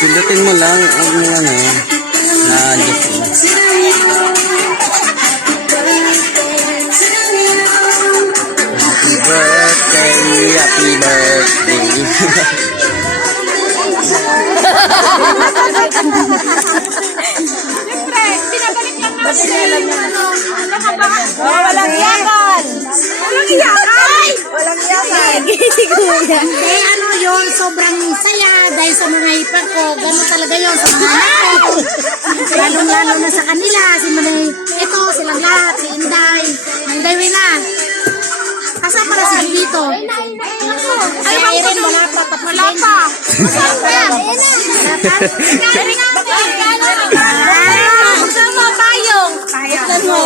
Pindutin mo lang ang ano na just happy birthday. Siyempre, pinabalik lang natin. Walang iyakan. Walang iyakan. Walang iyakan. Eh ano yun, sobrang saya dahil sa mga ipag ko, gano'n talaga yun sa mga anak ko. Lalong-lalo na sa kanila, si Manay, ito, silang lahat, si Inday, Inday Wina. Asa para sila dito? Ay, Irene, wala pa. Wala pa. Saan pa? Saan mo, payong? Payong mo.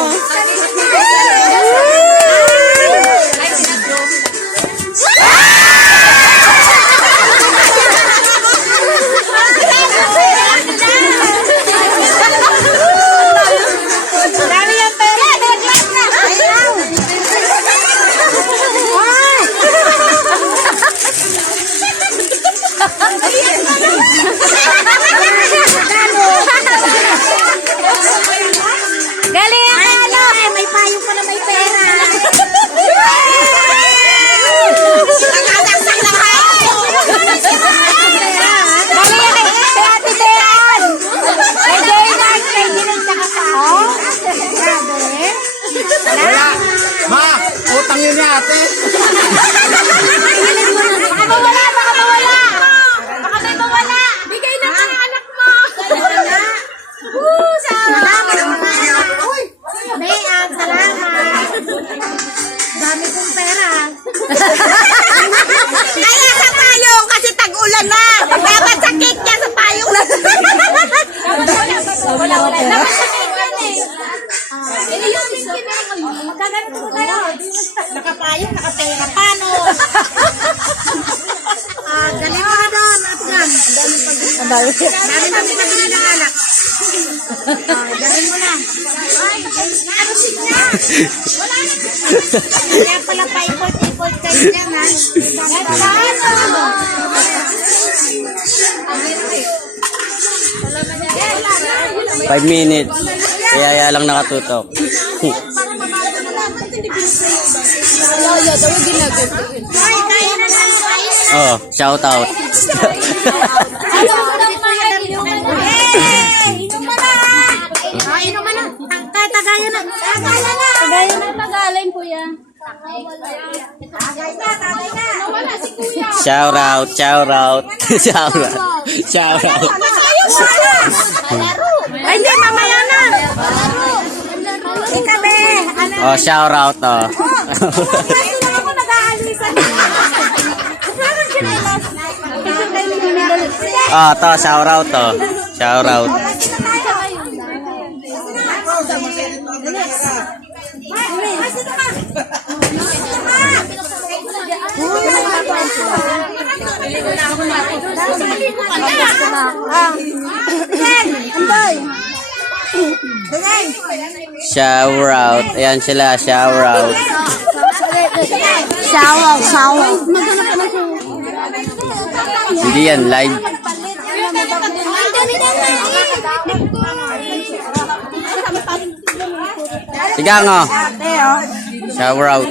Galing ang ano? May payong pa na may pera. Nakadaksak ng hapon. Galing yan eh. Kay Ate Dean. Kay Jaydan. Kay Jiren tsaka sa Wala. Ma, utang yun niya ate. Baka mawala. Baka mawala. Baka may mawala. Bigay na ka anak mo. Salamat mga anak. Bean, salamat. Dami kong pera. Kaya sa payong kasi tag-ulan na. Dapat sa cake niya sa payong na. Wala. Dapat sa cake yan eh. Magkaganto ko tayo. Nakapayong, nakapera. Paano? Galing mo na doon, Afgan. Ang dami. Dami kami nabili ng alak. Galing mo na. Ano siya? Wala na. Kaya pala pa-import kayo dyan, ha? Paano? 5 minutes. Kaya lang nakatutok. Ay, kaya na lang. Oh, shout out. Inom na. Tagayan na. Tagalan po yan. Shout out, shout out. Shout out. Shout out. Ay, hindi, mamaya na. Ikabe. Oh, shout out oh. Pwede lang ako nag-aalisan. Oh, to shout out to. Shout out. Shout out. Ayan sila, shout out. Shower. Hindi yan live. Sigang oh. Shout out.